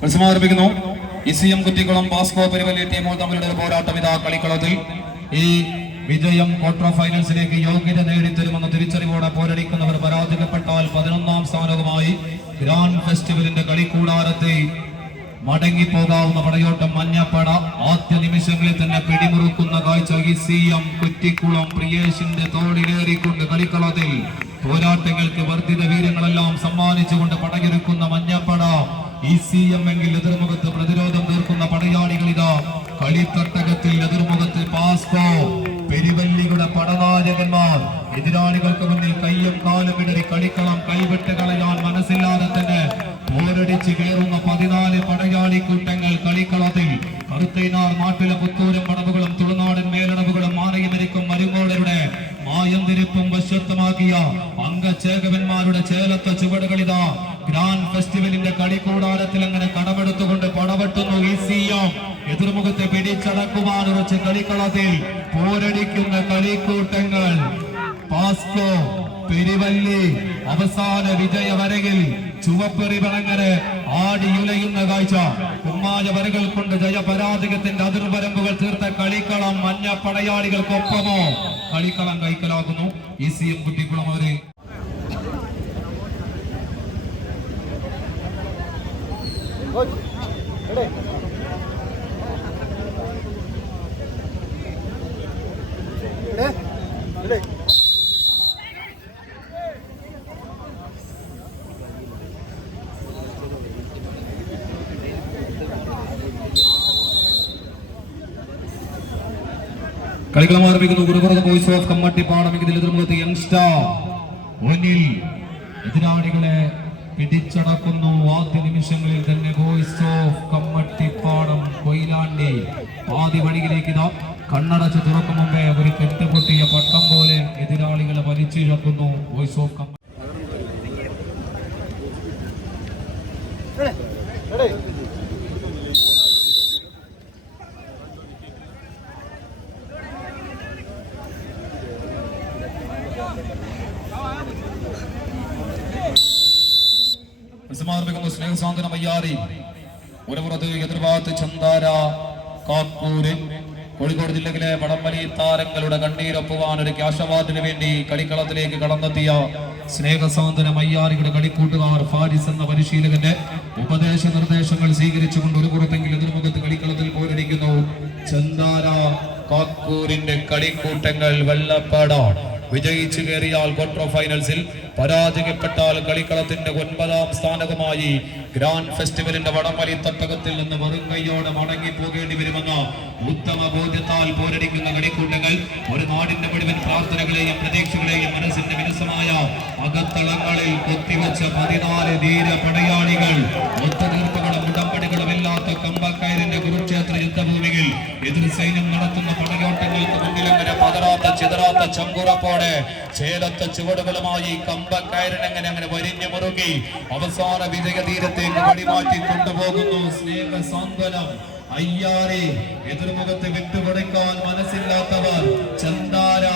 മത്സരമാരംഭിക്കുന്നു. ECM Kuttikkulam Pasco പെരുവല്ലി ടീമുകൾ തമ്മിലുള്ള പോരാട്ടം ഇതാ കളിക്കളത്തിൽ. ഈ വിജയം ക്വാർട്ടർ ഫൈനൽസിലേക്ക് യോഗ്യത നേടിത്തരുമെന്ന തിരിച്ചറിവോടെ പോരടിക്കുന്നവർ പരാജയപ്പെട്ടാൽ 11ാം സ്ഥാനവുമായി ഗ്രാൻഡ് ഫെസ്റ്റിവലിന്റെ കളിക്കൂടാരത്തെ മടങ്ങിപ്പോകാവുന്ന പടയോട്ടം. മഞ്ഞപ്പട ആദ്യ നിമിഷങ്ങളിൽ തന്നെ പിടിമുറുക്കുന്ന കാഴ്ച ഇസിഎം കുറ്റിക്കുളം പ്രിയേഷിന്റെ തോളിലേറിക്കൊണ്ട് കളിക്കളത്തിൽ പോരാട്ടങ്ങൾക്ക് വർദ്ധിത വീരങ്ങളെല്ലാം സമ്മാനിച്ചുകൊണ്ട് പടയൊരുക്കുന്ന മഞ്ഞപ്പട. ഇസിഎം എങ്കിൽ എതിർമുഖത്ത് പ്രതിരോധം തീർക്കുന്ന പടയാളികളിതാ കളിത്തട്ടകത്തിൽ. എതിർമുഖത്ത് പാസ്കോ പെരുവല്ലിയുടെ പടനായകന്മാർ. എതിരാളികൾക്ക് മുന്നിൽ കയ്യും കാലും ഇടറി കളിക്കളം കൈവിട്ട് കളയാൻ മനസ്സില്ലാതെ തന്നെ പോരടിച്ച് കയറുന്ന 14 പടയാളി കൂട്ടങ്ങൾ കളിക്കളത്തിൽ. കറുത്തൈനാർ നാട്ടിലെ പുത്തൂരും പടവുകളും തുളുനാടൻ മേലടവുകളും മാനയമരിക്കും മരുമോളരുടെ മായന്തിരിപ്പും വശത്തമാക്കിയ അംഗചേകവന്മാരുടെ ചേലത്ത ചുവടുകളിതാ ഗ്രാൻഡ് ഫെസ്റ്റിവലിന്റെ കളിക്കൂടാരത്തിൽ അങ്ങനെ കടമെടുത്തുകൊണ്ട് പടവെട്ടുന്നു ഇസിഎം. എതിർമുഖത്തെ പിടിച്ചടക്കുവാൻ ഉറച്ച് കളിക്കളത്തിൽ പോരടിക്കുന്ന കളിക്കൂട്ടങ്ങൾ. പാസ്കോ പെരുവല്ലി അവസാന വിജയവരകിൽ ചുവപ്പ് റിബണങ്ങനെ ആടിയുലയുന്ന കാഴ്ച. കുമ്മായ വരകൾ കൊണ്ട് ജയപരാജയത്തിന്റെ അതിർവരമ്പുകൾ തീർത്ത കളിക്കളം മഞ്ഞ പടയാളികൾക്കൊപ്പമോ കളിക്കളം കൈക്കലാക്കുന്നു ഇസിഎം കുറ്റിക്കുളം. അവരെ കളിക്കളം ആരംഭിക്കുന്നു. ഗുരുപുറത്ത് വോയിസ് ഓഫ് കമ്മട്ടിപ്പാടം. ഇതിൽ എതിർമുഖത്ത് യങ്സ്റ്റാർ ഒന്നിൽ എതിരാളികളെ പിടിച്ചടക്കുന്നു. ആദ്യ നിമിഷങ്ങളിൽ തന്നെ വോയിസ് ഓഫ് കമ്മട്ടിപ്പാടം കൊയിലാണ്ടി ആദ്യ വഴിയിലേക്ക് ഇതാ കണ്ണടച്ച് തുറക്കും മുമ്പേ ഒരു കെട്ടുപൊട്ടിയ പട്ടം പോലെ എതിരാളികളെ വലിച്ചിഴക്കുന്നു വോയിസ് ഓഫ് കമ്മട്ടി. സ്നേഹസാന്ത്വന മയ്യാറി. ഒരു പുറത്ത് എതിർഭാഗത്ത് ചന്താര കാക്കൂര്. കോഴിക്കോട് ജില്ലയിലെ വടംവലി താരങ്ങളുടെ കണ്ണീരൊപ്പുവാൻ ഒരു ക്യാഷ് അവാർഡിന് വേണ്ടി കളിക്കളത്തിലേക്ക് കടന്നെത്തിയ സ്നേഹസാന്ത്വന മയ്യാറിയുടെ കളിക്കൂട്ടുകാർ ഫാരിസ് എന്ന പരിശീലകന്റെ ഉപദേശ നിർദ്ദേശങ്ങൾ സ്വീകരിച്ചുകൊണ്ട് ഒരു പുറത്തെങ്കിൽ എതിർമുഖത്ത് കളിക്കളത്തിൽ പോരടിക്കുന്നു ചന്താര കാക്കൂരിന്റെ കളിക്കൂട്ടങ്ങൾ. വെള്ളപ്പാട വിജയിച്ചു കയറിയാൽ ക്വാർട്ടർ ഫൈനൽസിൽ, പരാജയപ്പെട്ടാൽ കളിക്കളത്തിന്റെ 9ാം സ്ഥാനവുമായി ഗ്രാൻഡ് ഫെസ്റ്റിവലിന്റെ വടംവലി തട്ടകത്തിൽ നിന്ന് വെറും കൈയോടെ മടങ്ങി പോകേണ്ടി വരുമെന്ന ഉത്തമ ബോധ്യത്താൽ പോരടിക്കുന്ന കളിക്കൂട്ടങ്ങൾ. ഒരു നാടിന്റെ മുഴുവൻ പ്രാർത്ഥനകളെയും പ്രതീക്ഷകളെയും മനസ്സിന്റെ വിരസമായ അകത്തളങ്ങളിൽ കൊത്തിവെച്ച 14 ധീര പടയാളികൾ. ഒത്തുതീർപ്പുകളും ഉടമ്പടികളും ഇല്ലാത്ത കമ്പക്കയറിന്റെ കുരുക്ഷേത്ര യുദ്ധഭൂമിയിൽ എതിർ സൈന്യം നടത്തുന്ന പടയോട്ടങ്ങൾക്ക് മുന്നിലങ്ങനെ പതറാത്ത ചിതറാത്ത ചങ്കുറപ്പോടെ ചേലത്ത ചുവടുകളുമായി കമ്പക്കയറിനങ്ങനെ അങ്ങനെ വരിഞ്ഞു മുറുകി അവസാന വിജയതീരത്തേക്ക് വഴിമാറ്റി കൊണ്ടുപോകുന്നു സ്നേഹസാന്ത്വനം അയ്യാറി. എതിർമുഖത്ത് വിട്ടുകൊടുക്കാൻ മനസ്സില്ലാത്തവർ ചന്താര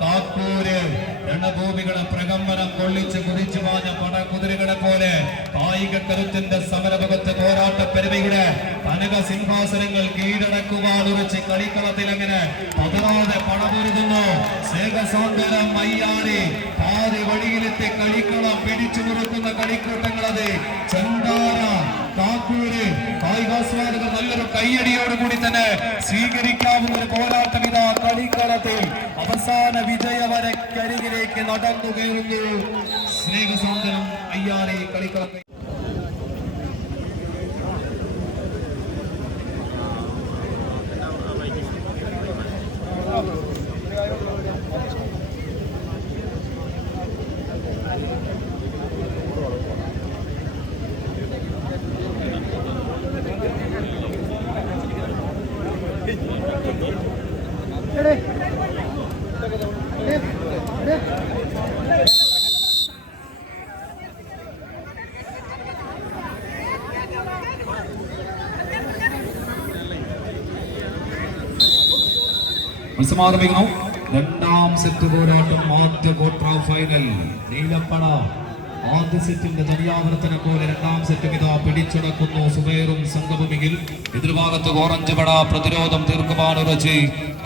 കാക്കൂര് രണഭൂമികളെ പ്രകമ്പനം കൊള്ളിച്ച് കുതിച്ചു പാഞ്ഞ പടകുതിരകളെ പോലെ കായിക കരുത്തിന്റെ സമരമുഖത്ത് പോരാട്ടപ്പെരുമയുടെ കനക സിംഹാസനങ്ങൾ കീഴടക്കുവാൻ ഉറച്ച് കളിക്കളത്തിൽ അങ്ങനെ പതറാതെ പടപൊരുതുന്നു സ്നേഹസാന്ത്വനം അയ്യാറി. പാതി വഴിയിലെത്തി കളിക്കളം പിടിച്ചു മുറുക്കുന്ന കളിക്കൂട്ടങ്ങളത് ചന്താര കാക്കൂര്. കായികാസ്വാദകർ നല്ലൊരു കയ്യടിയോടുകൂടി തന്നെ സ്വീകരിക്കാവുന്ന ഒരു പോരാട്ടം ഇതാ കളിക്കളത്തിൽ അവസാന വിജയവരക്കരികിലേക്ക് നടന്നു കയറുന്നു സ്നേഹസാന്ത്വനം അയ്യാറി കളിക്കളത്തിൽ. മത്സരമാരംഭിക്കുന്നു. രണ്ടാം സെറ്റ് പോരാട്ടം ആദ്യ ക്വാർട്ടർ ഫൈനൽ. നീലപ്പട ആദ്യ സെറ്റിന്റെ ധനിയാവർത്തനം പോലെ രണ്ടാം സെറ്റും ഇതാ പിടിച്ചടക്കുന്നു സുബൈറും സംഗമമെങ്കിൽ എതിർഭാഗത്ത് ഓറഞ്ച് പട പ്രതിരോധം തീർക്കുവാനുറച്ച്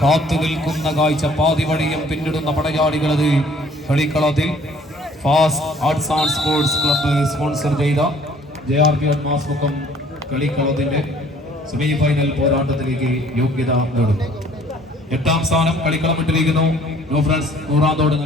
കാത്തു നിൽക്കുന്ന കാഴ്ച പാതി വഴിയും പിന്നിടുന്ന പടയാളികളത് കളിക്കളത്തിൽ fast arts and sports club sponsor ചെയ്ത JRP മാസ്മുഖം കളിക്കളത്തിന്റെ സെമി ഫൈനൽ പോരാട്ടത്തിലേക്ക് യോഗ്യത നേടുന്നു. 8ാം സ്ഥാനം കളിക്കളം വിട്ടിരിക്കുന്നു. No friends Nooranthode.